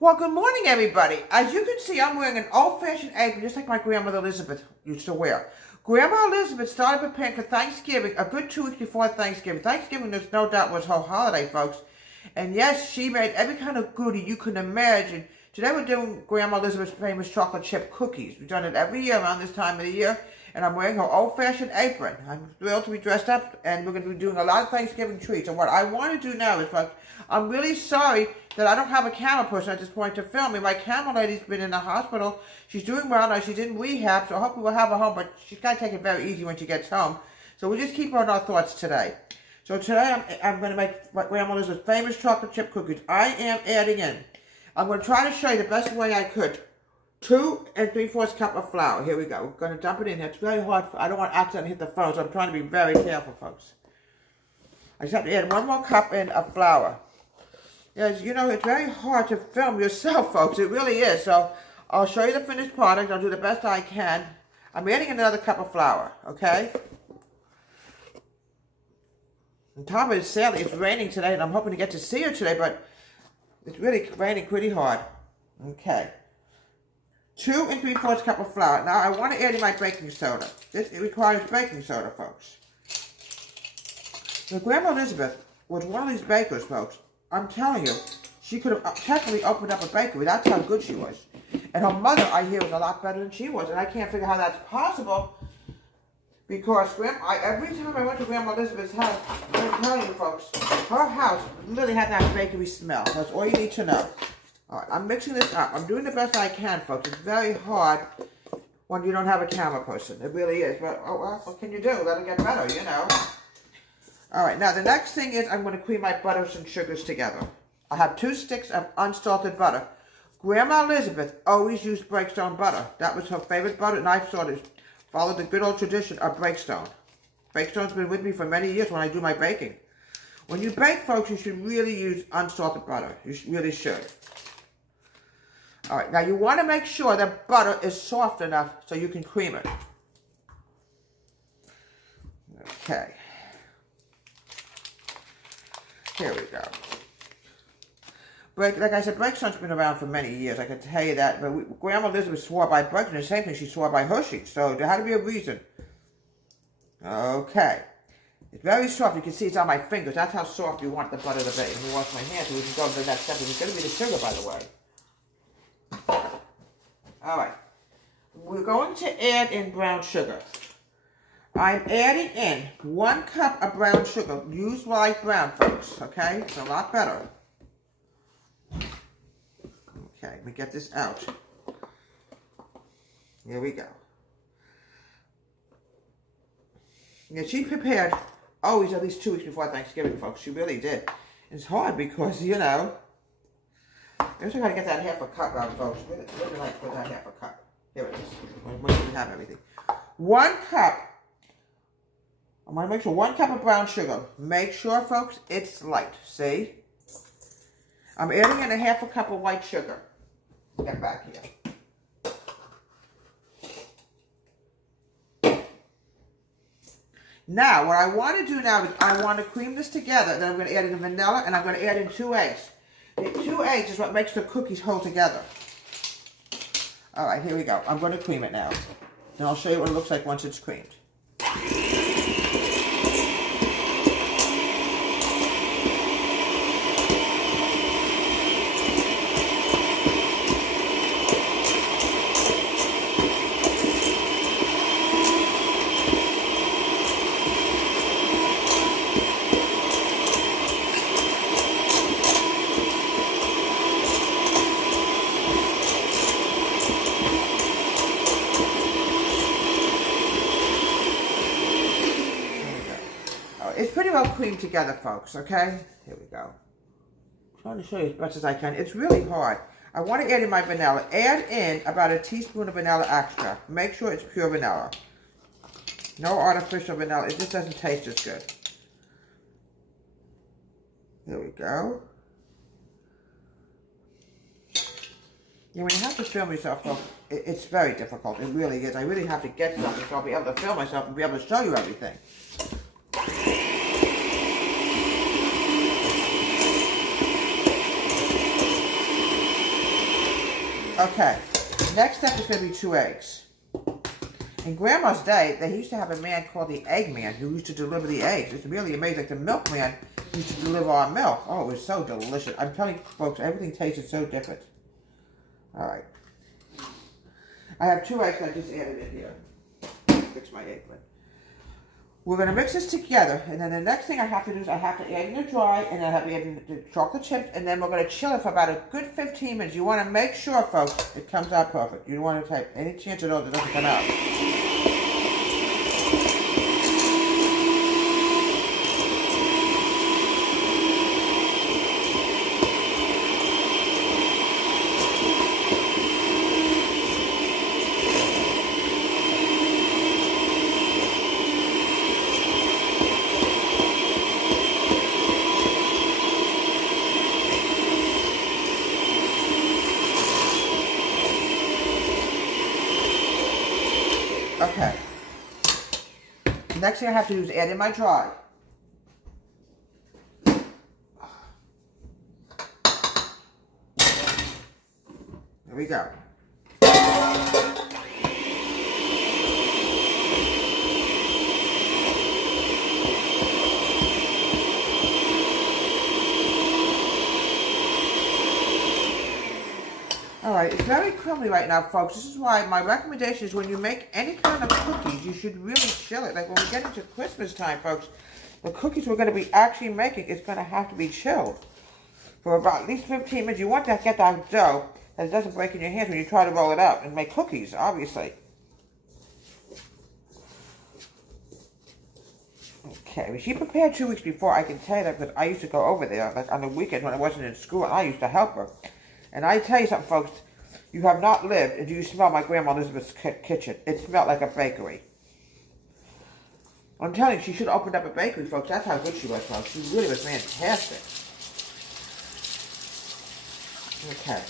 Well, good morning, everybody. As you can see, I'm wearing an old-fashioned apron, just like my grandmother Elizabeth used to wear. Grandma Elizabeth started preparing for Thanksgiving a good 2 weeks before Thanksgiving. Thanksgiving, there's no doubt, was her holiday, folks. And yes, she made every kind of goodie you can imagine. Today we're doing Grandma Elizabeth's famous chocolate chip cookies. We've done it every year around this time of the year. And I'm wearing her old-fashioned apron. I'm thrilled to be dressed up, and we're going to be doing a lot of Thanksgiving treats. And what I want to do now is, folks, I'm really sorry that I don't have a camera person at this point to film me. My camera lady's been in the hospital. She's doing well now. She's in rehab, so I hope we will have her home, but she's got to take it very easy when she gets home. So we'll just keep her in our thoughts today. So today I'm going to make Grandma Elizabeth's famous chocolate chip cookies. I am adding in, I'm going to try to show you the best way I could, 2 3/4 cup of flour. Here we go. We're going to dump it in here. It's very hard. I don't want to accidentally hit the phone, so I'm trying to be very careful, folks. I just have to add 1 more cup in of flour. Yes, you know, it's very hard to film yourself, folks. It really is. So I'll show you the finished product. I'll do the best I can. I'm adding another cup of flour, okay? On top of it, sadly, it's raining today, and I'm hoping to get to see her today, but it's really raining pretty hard. Okay. 2 3/4 cup of flour. Now, I want to add in my baking soda. It requires baking soda, folks. Now, Grandma Elizabeth was one of these bakers, folks. I'm telling you, she could have technically opened up a bakery. That's how good she was. And her mother, I hear, was a lot better than she was. And I can't figure how that's possible. Because every time I went to Grandma Elizabeth's house, I'm telling you, folks, her house literally had that bakery smell. That's all you need to know. All right, I'm mixing this up. I'm doing the best I can, folks. It's very hard when you don't have a camera person. It really is. But, oh, well, what can you do? Let it get better, you know. All right, now the next thing is I'm going to cream my butters and sugars together. I have 2 sticks of unsalted butter. Grandma Elizabeth always used Breakstone butter. That was her favorite butter, and I've sort of followed the good old tradition of Breakstone. Breakstone's been with me for many years when I do my baking. When you bake, folks, you should really use unsalted butter. You really should. All right, now you want to make sure that butter is soft enough so you can cream it. Okay. Here we go. Like I said, Breakstone's been around for many years. I can tell you that. But Grandma Elizabeth swore by Breakstone. The same thing, she swore by Hershey's. So there had to be a reason. Okay. It's very soft. You can see it's on my fingers. That's how soft you want the butter to be. Let me wash my hands so we can go to the next step. It's going to be the sugar, by the way. All right. We're going to add in brown sugar. I'm adding in 1 cup of brown sugar. Use light brown, folks, okay? It's a lot better. Okay, let me get this out. Here we go. Yeah, she prepared always at least 2 weeks before Thanksgiving, folks. She really did. It's hard because, you know, I also got to get that 1/2 cup out, folks. Where did I put that 1/2 cup? Here it is. When we have everything. 1 cup. I want to make sure 1 cup of brown sugar. Make sure, folks, it's light. See? I'm adding in 1/2 cup of white sugar. Get back here. Now, what I want to do now is I want to cream this together. Then I'm going to add in the vanilla, and I'm going to add in 2 eggs. The 2 eggs is what makes the cookies hold together. All right, here we go. I'm going to cream it now. And I'll show you what it looks like once it's creamed. It's pretty well creamed together, folks, okay? Here we go. I'm trying to show you as much as I can. It's really hard. I want to add in my vanilla. Add in about 1 teaspoon of vanilla extra. Make sure it's pure vanilla. No artificial vanilla. It just doesn't taste as good. Here we go. Yeah, when you have to film yourself, folks, it's very difficult. It really is. I really have to get something so I'll be able to film myself and be able to show you everything. Okay, next step is going to be 2 eggs. In Grandma's day, they used to have a man called the egg man who used to deliver the eggs. It's really amazing. Like the milkman used to deliver our milk. Oh, it was so delicious. I'm telling you, folks, everything tasted so different. All right. I have 2 eggs I just added in here. Fix my apron. We're going to mix this together, and then the next thing I have to do is I have to add in the dry, and then I have to add in the chocolate chips, and then we're going to chill it for about a good 15 minutes. You want to make sure, folks, it comes out perfect. You don't want to take any chance at all that it doesn't come out. Okay. Next thing I have to do is add in my dry. There we go. Alright, it's very crumbly right now, folks. This is why my recommendation is when you make any kind of cookies, you should really chill it. Like when we get into Christmas time, folks, the cookies we're going to be actually making is going to have to be chilled for about at least 15 minutes. You want to get that dough that it doesn't break in your hands when you try to roll it out and make cookies, obviously. Okay, well, she prepared 2 weeks before. I can tell you that because I used to go over there like on the weekends when I wasn't in school, and I used to help her. And I tell you something, folks, you have not lived until you smell my Grandma Elizabeth's kitchen. It smelled like a bakery. I'm telling you, she should have opened up a bakery, folks. That's how good she was, folks. She really was fantastic. Okay.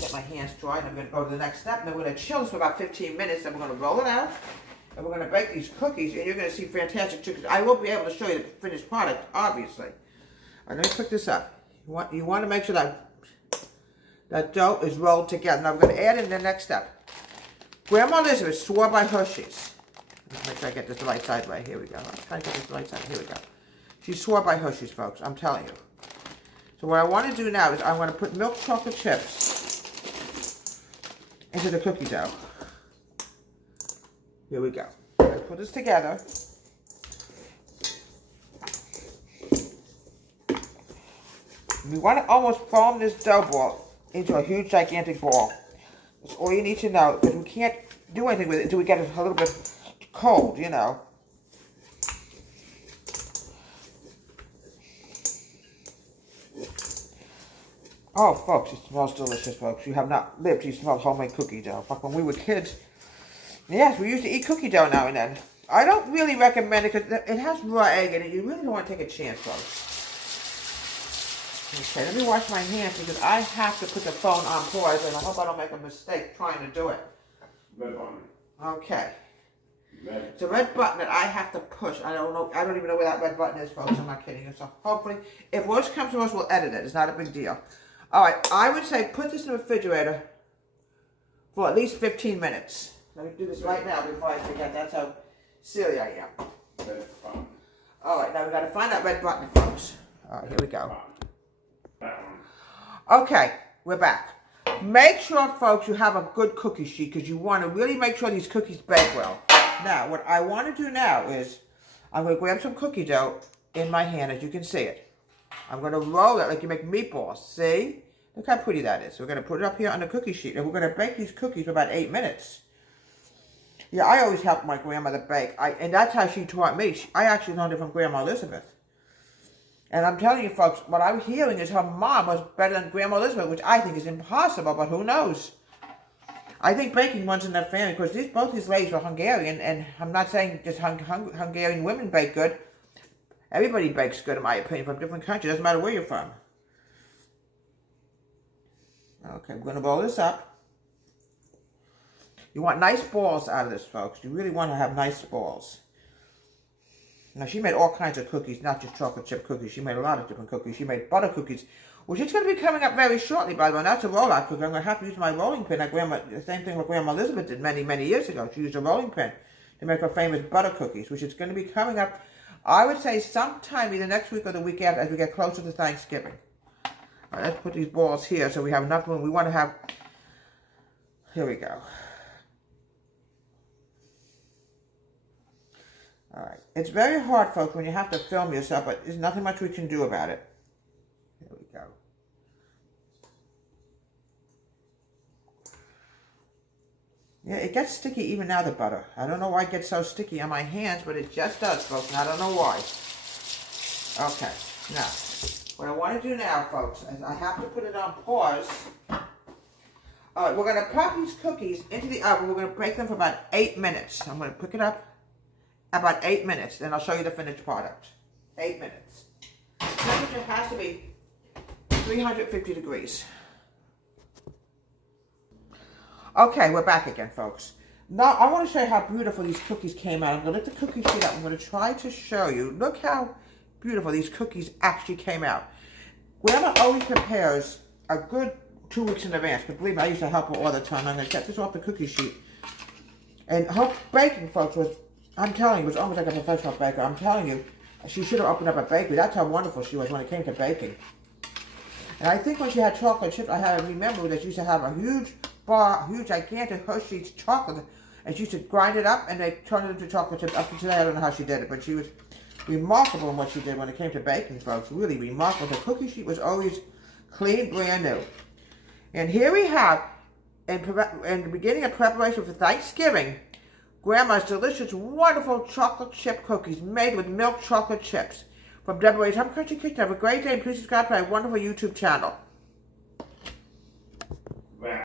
Get my hands dry, and I'm going to go to the next step. And then we're going to chill this for about 15 minutes, and we're going to roll it out. And we're going to bake these cookies, and you're going to see fantastic cookies. I will be able to show you the finished product, obviously. All right, let me pick this up. You want to make sure that dough is rolled together. Now we're going to add in the next step. Grandma Elizabeth swore by Hershey's. Let's make sure I get this the right side right. Here we go. I'm trying to get this the right side. Here we go. She swore by Hershey's, folks. I'm telling you. So what I want to do now is I want to put milk chocolate chips into the cookie dough. Here we go. I'm going to put this together. We want to almost form this dough ball into a huge, gigantic ball. That's all you need to know, because we can't do anything with it until we get it a little bit cold, you know. Oh, folks, it smells delicious, folks. You have not lived till you smell homemade cookie dough. Like when we were kids, yes, we used to eat cookie dough now and then. I don't really recommend it because it has raw egg in it. You really don't want to take a chance, folks. Okay, let me wash my hands because I have to put the phone on pause, and I hope I don't make a mistake trying to do it. Red button. Okay. Red. It's a red button that I have to push. I don't even know where that red button is, folks. I'm not kidding you. So hopefully, if worse comes to us, we'll edit it. It's not a big deal. All right, I would say put this in the refrigerator for at least 15 minutes. Let me do this right now before I forget. That's how silly I am. Red button. All right, now we got to find that red button, folks. All right, here we go. That one. Okay, we're back. Make sure, folks, you have a good cookie sheet because you want to really make sure these cookies bake well. Now, what I want to do now is I'm going to grab some cookie dough in my hand, as you can see it. I'm going to roll it like you make meatballs. See? Look how pretty that is. We're going to put it up here on the cookie sheet, and we're going to bake these cookies for about 8 minutes. Yeah, I always helped my grandmother bake, and that's how she taught me. I actually learned it from Grandma Elizabeth. And I'm telling you, folks, what I'm hearing is her mom was better than Grandma Elizabeth, which I think is impossible, but who knows? I think baking runs in their family, because both these ladies were Hungarian, and I'm not saying just Hungarian women bake good. Everybody bakes good, in my opinion, from different countries. Doesn't matter where you're from. Okay, we're going to roll this up. You want nice balls out of this, folks. You really want to have nice balls. Now, she made all kinds of cookies, not just chocolate chip cookies. She made a lot of different cookies. She made butter cookies, which is going to be coming up very shortly, by the way. And that's a rollout cookie. I'm going to have to use my rolling pin. Like the same thing what Grandma Elizabeth did many, many years ago. She used a rolling pin to make her famous butter cookies, which is going to be coming up, I would say, sometime either next week or the week after as we get closer to Thanksgiving. All right, let's put these balls here so we have enough room. We want to have, here we go. All right, it's very hard, folks, when you have to film yourself, but there's nothing much we can do about it. Here we go. Yeah, it gets sticky even now, the butter. I don't know why it gets so sticky on my hands, but it just does, folks, and I don't know why. Okay, now, what I want to do now, folks, is I have to put it on pause. All right, we're going to pop these cookies into the oven. We're going to bake them for about 8 minutes. I'm going to pick it up about 8 minutes, then I'll show you the finished product. 8 minutes. Temperature has to be 350 degrees. Okay, we're back again, folks. Now, I want to show you how beautiful these cookies came out. I'm going to let the cookie sheet up. I'm going to try to show you. Look how beautiful these cookies actually came out. Grandma always prepares a good 2 weeks in advance. But believe me, I used to help her all the time. I'm going to get this off the cookie sheet. And her baking, folks, was, I'm telling you, it was almost like a professional baker. I'm telling you, she should have opened up a bakery. That's how wonderful she was when it came to baking. And I think when she had chocolate chips, I had to remember that she used to have a huge bar, huge, gigantic Hershey's chocolate. And she used to grind it up and they turned it into chocolate chips. Up to today, I don't know how she did it, but she was remarkable in what she did when it came to baking, folks. Really remarkable. The cookie sheet was always clean, brand new. And here we have, in the beginning of preparation for Thanksgiving, Grandma's delicious, wonderful chocolate chip cookies made with milk chocolate chips. From Deborah's Home Country Kitchen. Have a great day. Please subscribe to my wonderful YouTube channel.